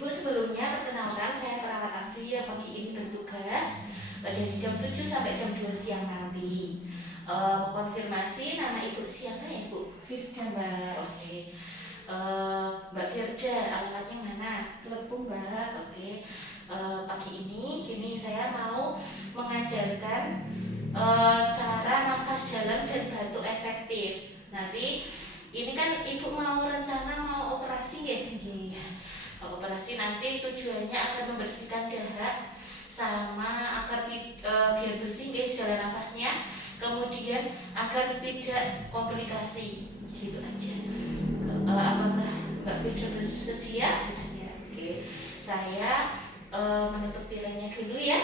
Ibu, sebelumnya perkenalkan, saya perawat Afri yang pagi ini bertugas dari jam 7 sampai jam 2 siang nanti. Konfirmasi nama Ibu siapa ya, Bu? Firda, Mbak. Oke. Mbak Firda, alamatnya mana? Telepon, Mbak. Oke. Pagi ini saya mau mengajarkan cara nafas dalam dan batuk efektif. Nanti ini kan Ibu rencana mau operasi ya? Iya. Operasi nanti tujuannya akan membersihkan dahak sama agar biar bersih deh jalan nafasnya, kemudian agar tidak komplikasi, gitu aja. Apakah Mbak Firda bersedia? Sedia. Oke, saya menutup tirainya dulu ya.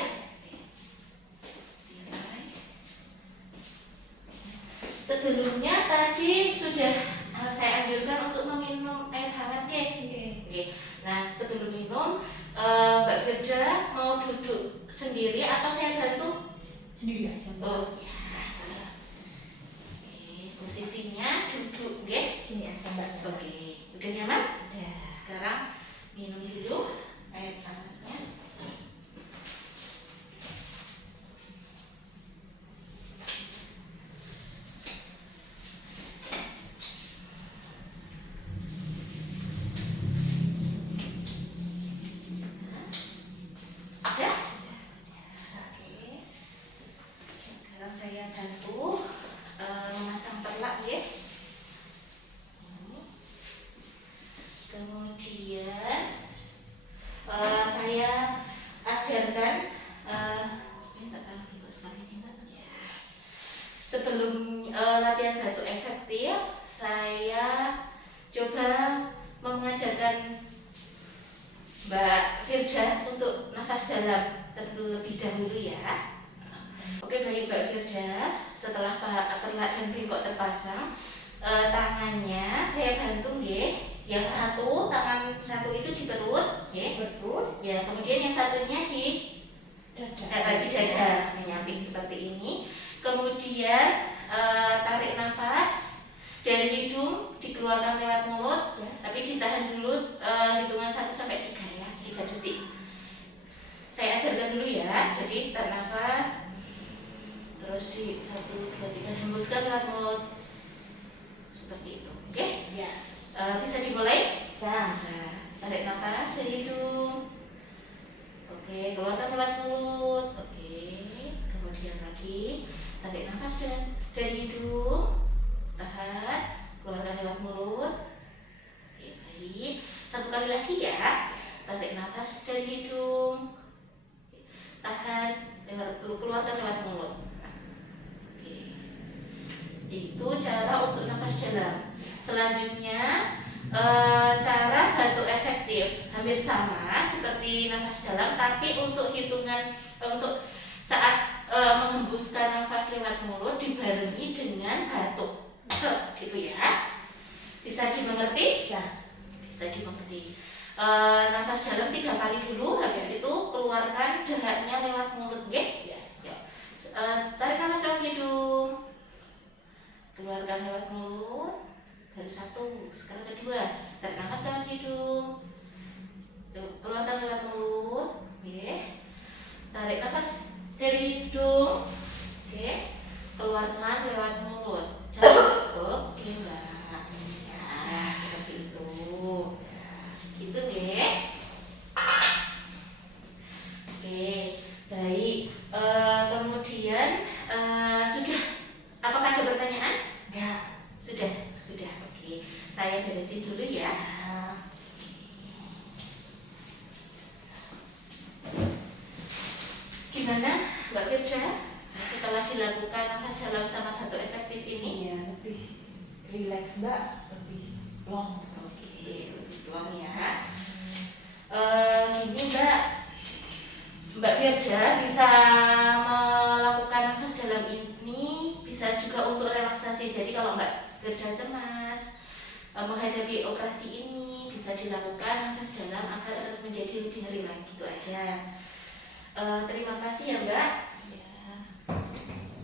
Sebelumnya tadi sudah saya anjurkan untuk meminum air hangat ya. Oke. Nah, sebelum minum Mbak Firda mau duduk sendiri atau saya bantu? Sendiri aja, Mbak. Oh ya. Oke, posisinya duduk ya. Gini aja, Mbak. Oke, udah nyaman? Sudah. Sekarang minum dulu air hangatnya. Sudah? Oke. Sekarang saya bantu memasang perlak ya. Kemudian saya ajarkan ini tak tahu ibu sekali ini Mbak. Sebelum latihan batuk efektif, saya coba mengajarkan Mbak Firda untuk nafas dalam terlebih dahulu ya. Oke, baik Mbak Firda, setelah perlak dan bengkok terpasang, tangannya saya bantu nggih. Yang satu, tangan satu itu di perut, nggih. Perut. Ya, kemudian yang satunya di dada, menyamping seperti ini. Kemudian tarik nafas dari hidung, dikeluarkan lewat mulut, ya. Tapi ditahan dulu hitungan 1 sampai 3 ya, 3 detik. Saya ajarkan dulu ya. Jadi tarik nafas, terus di 1, 2, 3 hembuskan lewat mulut, seperti itu. Oke? Ya. Bisa dimulai? Bisa. Tarik nafas dari hidung. Oke, keluarkan lewat mulut. Oke, kemudian lagi tarik nafas dari hidung, tahan, keluarkan lewat mulut. Oke, baik. Satu kali lagi ya. Tarik nafas dari hidung, tahan, keluarkan lewat mulut. Oke, itu cara untuk nafas dalam. Selanjutnya cara batuk efektif hampir sama seperti nafas dalam, tapi untuk hitungan untuk saat menghembuskan nafas lewat mulut dibarengi dengan batuk, gitu ya. Bisa dimengerti? Bisa dimengerti. Nafas dalam 3 kali dulu, habis itu keluarkan dahaknya lewat mulut, nggih? Ya. Tarik nafas lewat hidung, keluarkan lewat mulut. Baru 1, sekarang kedua. Tarik nafas lewat hidung, keluarkan lewat mulut. Oke. Tarik nafas dari hidung, oke, keluarkan lewat mulut. Oke Mbak. Ya, seperti itu. Gitu nggih. Oke, baik. Kemudian sudah. Apakah ada pertanyaan? Enggak. Sudah. Oke, saya beresin dulu ya. Gimana Mbak Firda? Setelah dilakukan nafas dalam sama batuk efektif ini? Ya, lebih rileks, Mbak. Lebih long. Oke, lebih long ya. Gini Mbak Firda bisa melakukan nafas dalam ini bisa juga untuk relaksasi. Jadi kalau Mbak Firda cemas menghadapi operasi ini, bisa dilakukan nafas dalam agar menjadi lebih rileks, gitu aja. Terima kasih ya Mbak. Ya.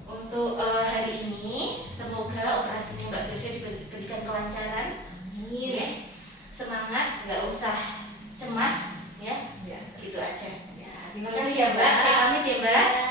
Untuk hari ini semoga operasinya Mbak Firda diberikan kelancaran. Amin. Semangat, nggak usah cemas. terima Terima kasih kasih ya Mbak, saya pamit ya Mbak.